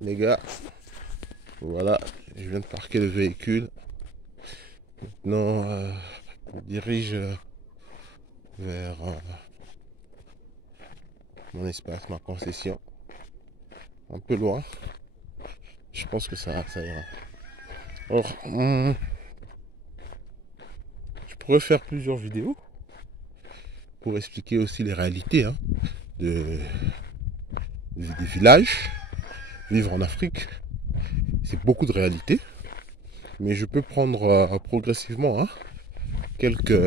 Les gars, voilà, je viens de parquer le véhicule. Maintenant, je me dirige vers mon espace, ma concession. Un peu loin. Je pense que ça ira. Alors, je pourrais faire plusieurs vidéos pour expliquer aussi les réalités des villages. Vivre en Afrique, c'est beaucoup de réalités. Mais je peux prendre progressivement quelques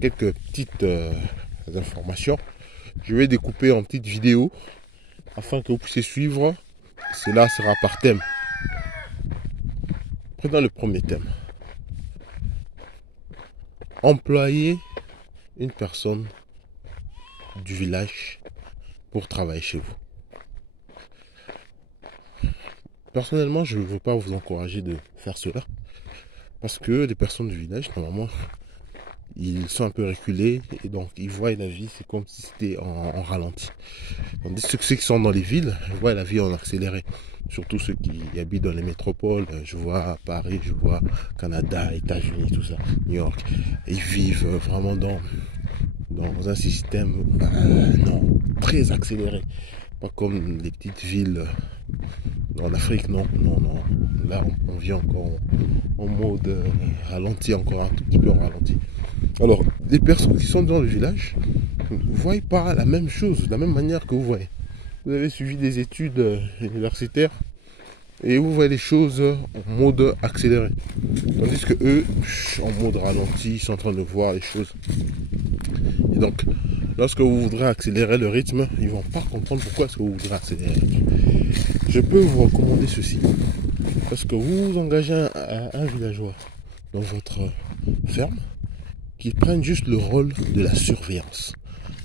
petites informations. Je vais découper en petites vidéos afin que vous puissiez suivre. Cela sera par thème. Prenons le premier thème. Employer une personne du village pour travailler chez vous. Personnellement, je ne veux pas vous encourager de faire cela. Parce que les personnes du village, normalement, ils sont un peu reculés. Et donc, ils voient la vie, c'est comme si c'était en ralenti. Tandis que ceux qui sont dans les villes, voient la vie en accéléré. Surtout ceux qui habitent dans les métropoles. Je vois Paris, je vois Canada, États-Unis, tout ça, New York. Ils vivent vraiment dans un système très accéléré. Pas comme les petites villes en Afrique, non. Là, on vit encore en mode ralenti, encore un tout petit peu en ralenti. Alors, les personnes qui sont dans le village ne voient pas la même chose, de la même manière que vous voyez. Vous avez suivi des études universitaires et vous voyez les choses en mode accéléré. Tandis que eux, en mode ralenti, ils sont en train de voir les choses. Et donc, lorsque vous voudrez accélérer le rythme, ils ne vont pas comprendre pourquoi est-ce que vous voudrez accélérer le rythme. Je peux vous recommander ceci. Parce que vous engagez un villageois dans votre ferme qui prenne juste le rôle de la surveillance.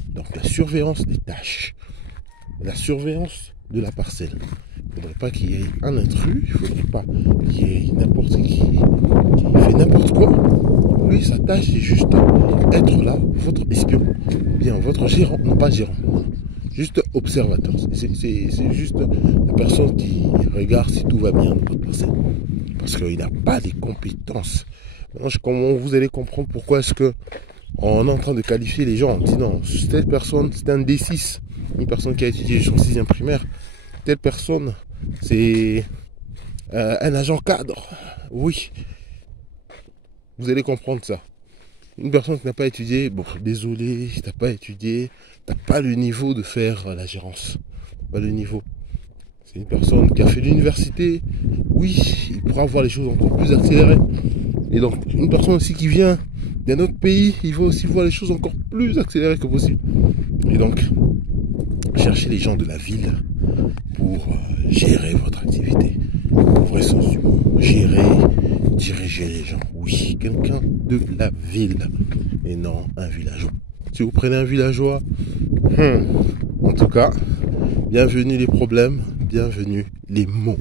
Donc la surveillance des tâches, la surveillance de la parcelle. Il ne faudrait pas qu'il y ait un intrus, il ne faudrait pas qu'il y ait n'importe qui fait n'importe quoi. Lui, sa tâche, c'est juste être là, votre espion, bien votre gérant, non pas gérant, juste observateur. C'est juste la personne qui regarde si tout va bien dans votre parcelle. Parce qu'il n'a pas les compétences. Maintenant, comment vous allez comprendre pourquoi est-ce que on est en train de qualifier les gens. On dit non, telle personne, c'est un D6, une personne qui a étudié son 6e primaire. Telle personne, c'est un agent cadre. Oui, vous allez comprendre ça. Une personne qui n'a pas étudié, bon, désolé, tu n'as pas étudié, tu n'as pas le niveau de faire la gérance. Pas le niveau. C'est une personne qui a fait l'université. Oui, il pourra voir les choses encore plus accélérées. Et donc, une personne aussi qui vient d'un autre pays, il va aussi voir les choses encore plus accélérées que possible. Et donc, cherchez les gens de la ville pour gérer votre activité. Au vrai sens du mot, diriger les gens. Oui, quelqu'un de la ville et non un villageois. Si vous prenez un villageois, en tout cas, bienvenue les problèmes, bienvenue les mots.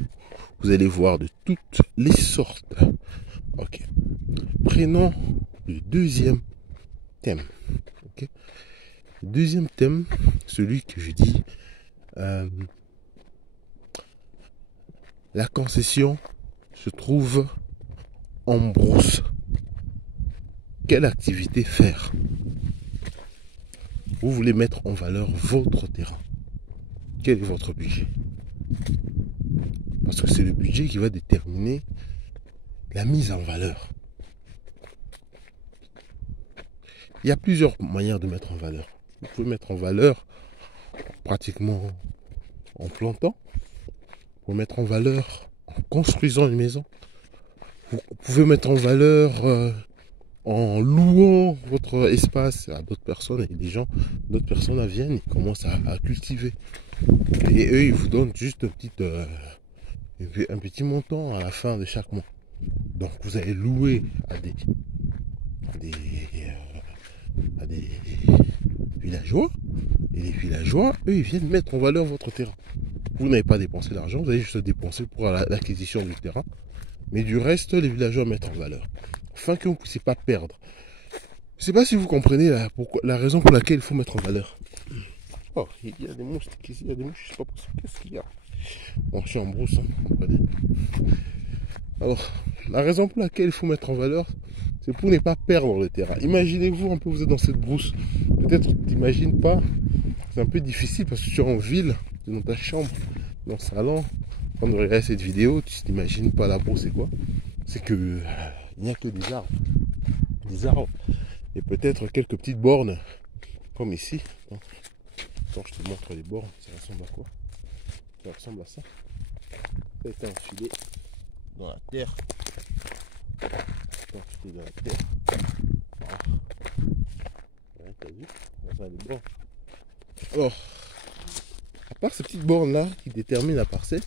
Vous allez voir de toutes les sortes. Ok. Prenons le deuxième thème. Okay. Le deuxième thème, celui que je dis, la concession se trouve en brousse. Quelle activité faire? Vous voulez mettre en valeur votre terrain. Quel est votre budget? Parce que c'est le budget qui va déterminer la mise en valeur. Il y a plusieurs manières de mettre en valeur. Vous pouvez mettre en valeur pratiquement en plantant. Vous pouvez mettre en valeur en construisant une maison. Vous pouvez mettre en valeur en louant votre espace à d'autres personnes. Et des gens, d'autres personnes viennent, ils commencent à cultiver. Et eux, ils vous donnent juste un petit montant à la fin de chaque mois. Donc vous allez louer à des villageois. Et les villageois, eux, ils viennent mettre en valeur votre terrain. Vous n'avez pas dépensé d'argent, vous allez juste dépenser pour l'acquisition du terrain. Mais du reste, les villageois mettent en valeur. Afin que vous ne puissiez pas perdre. Je ne sais pas si vous comprenez la raison pour laquelle il faut mettre en valeur. Oh, il y a des moustiques ici, il y a des mouches, je sais pas pour ça. Qu'est-ce qu'il y a? Bon, je suis en brousse, hein, comprenez. Alors, la raison pour laquelle il faut mettre en valeur, c'est pour ne pas perdre le terrain. Imaginez-vous, un peu, vous êtes dans cette brousse. Peut-être tu t'imagines pas, c'est un peu difficile parce que tu es en ville, tu es dans ta chambre, dans le salon. Quand on regarde cette vidéo, tu t'imagines pas la brousse, c'est quoi? C'est que il n'y a que des arbres. Des arbres. Et peut-être quelques petites bornes, comme ici. Attends, je te montre les bornes, ça ressemble à quoi? Ça ressemble à ça. Ça a été enfilé dans la terre. Enfilé dans la terre. Voilà. Ouais, t'as vu? Ça, les bornes. Alors, à part ces petites bornes là qui déterminent la parcelle,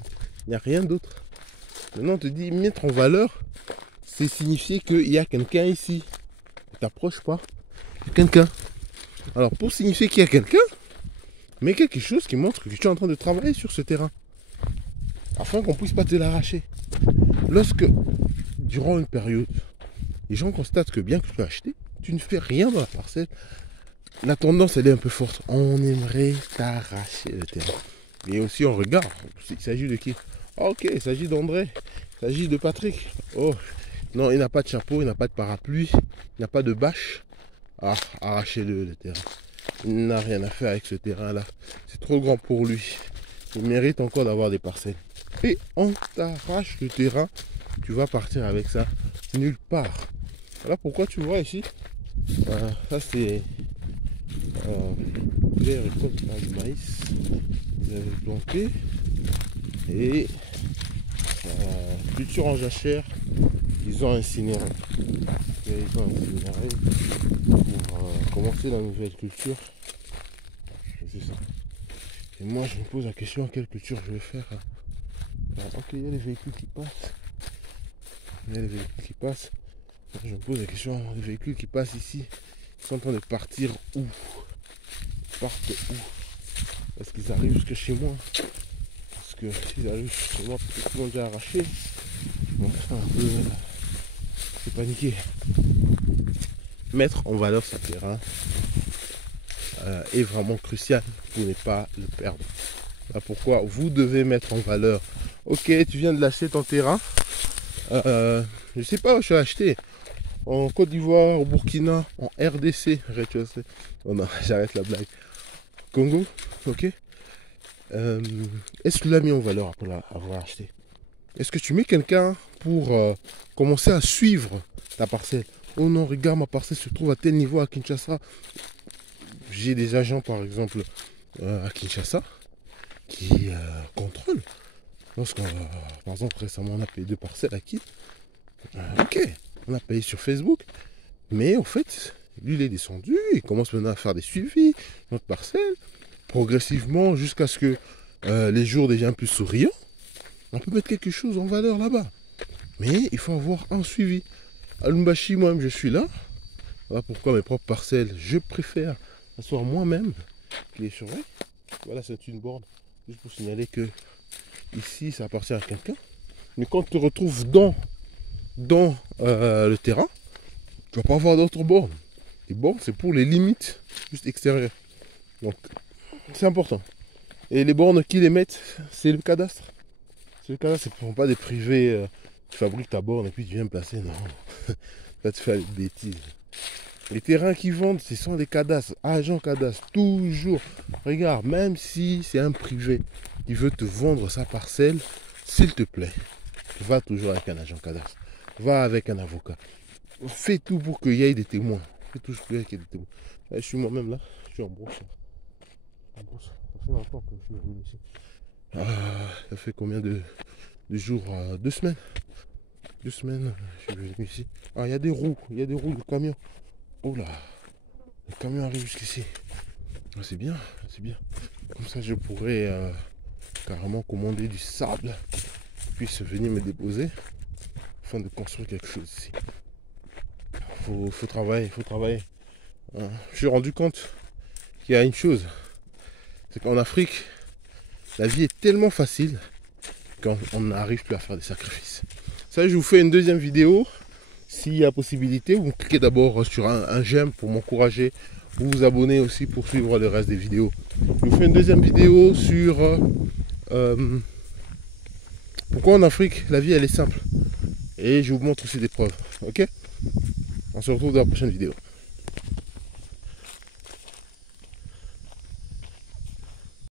il n'y a rien d'autre. Maintenant, on te dit mettre en valeur, c'est signifier qu'il y a quelqu'un ici. Ne t'approche pas. Il y a quelqu'un. Alors, pour signifier qu'il y a quelqu'un, mets quelque chose qui montre que tu es en train de travailler sur ce terrain. Afin qu'on ne puisse pas te l'arracher. Lorsque, durant une période, les gens constatent que bien que tu as acheté, tu ne fais rien dans la parcelle, la tendance elle est un peu forte. On aimerait t'arracher le terrain. Mais aussi on regarde, il s'agit de qui? Ok, il s'agit d'André, il s'agit de Patrick. Oh, non, il n'a pas de chapeau, il n'a pas de parapluie, il n'a pas de bâche. Ah, arrachez-le le terrain. Il n'a rien à faire avec ce terrain-là. C'est trop grand pour lui. Il mérite encore d'avoir des parcelles. Et on t'arrache le terrain, tu vas partir avec ça nulle part. Voilà pourquoi tu vois ici, ça c'est les récoltes du maïs. Ils avaient planté et culture en jachère, ils ont incinéré. Ils ont incinéré pour commencer la nouvelle culture. C'est ça. Et moi je me pose la question quelle culture je vais faire. Alors, ok, il y a les véhicules qui passent. Il y a les véhicules qui passent. Alors, je me pose la question, les véhicules qui passent ici, ils sont en train de partir où? Ils partent où? Est-ce qu'ils arrivent jusque chez moi? Parce que s'ils arrivent chez moi, peut-être qu'ils l'ont déjà arraché. Bon, c'est un peu... c'est paniqué. Mettre en valeur ce terrain est vraiment crucial pour ne pas le perdre. Voilà pourquoi vous devez mettre en valeur. Ok, tu viens de lâcher ton terrain. Je sais pas où je l'ai acheté. En Côte d'Ivoire, au Burkina, en RDC. Oh non, j'arrête la blague. Congo, ok. Est-ce que tu l'as mis en valeur après l'avoir acheté? Est-ce que tu mets quelqu'un pour commencer à suivre ta parcelle? Oh non, regarde, ma parcelle se trouve à tel niveau à Kinshasa. J'ai des agents, par exemple, à Kinshasa, qui contrôlent. Lorsqu'on, par exemple, récemment, on a payé 2 parcelles à qui? Ok, on a payé sur Facebook. Mais en fait, lui, il est descendu. Il commence maintenant à faire des suivis, notre parcelle. Progressivement, jusqu'à ce que les jours deviennent plus souriants. On peut mettre quelque chose en valeur là-bas. Mais il faut avoir un suivi. À Lumbashi, moi-même, je suis là. Voilà pourquoi mes propres parcelles, je préfère asseoir moi-même qui les surveille. Voilà, c'est une borne. Juste pour signaler que ici, ça appartient à quelqu'un. Mais quand tu te retrouves dans le terrain, tu vas pas avoir d'autres bornes. Les bornes, c'est pour les limites juste extérieures. Donc, c'est important. Et les bornes qui les mettent, c'est le cadastre. C'est le cadastre, ce ne sont pas des privés. Tu fabriques ta borne et puis tu viens me placer. Non, là tu fais des bêtises. Les terrains qui vendent, ce sont des cadastres, agents cadastres, toujours. Regarde, même si c'est un privé qui veut te vendre sa parcelle, s'il te plaît, va toujours avec un agent cadastre. Va avec un avocat. Fais tout pour qu'il y ait des témoins. Fais tout pour qu'il y ait des témoins. Là, je suis moi-même là, je suis en brousse. Ça fait longtemps que je suis venu ici. Ça fait combien de jours? 2 semaines. 2 semaines, je suis venu ici. Ah, il y a des roues, de camion. Oh là, le camion arrive jusqu'ici. Ah, c'est bien, c'est bien. Comme ça, je pourrais carrément commander du sable, puis venir me déposer, afin de construire quelque chose ici. Faut travailler, faut travailler. Je me suis rendu compte qu'il y a une chose, c'est qu'en Afrique, la vie est tellement facile qu'on n'arrive plus à faire des sacrifices. Ça, je vous fais une deuxième vidéo. S'il y a possibilité, vous cliquez d'abord sur un j'aime pour m'encourager. vous vous abonner aussi pour suivre le reste des vidéos. Je vous fais une deuxième vidéo sur pourquoi en Afrique la vie elle est simple. Et je vous montre aussi des preuves. Ok? On se retrouve dans la prochaine vidéo.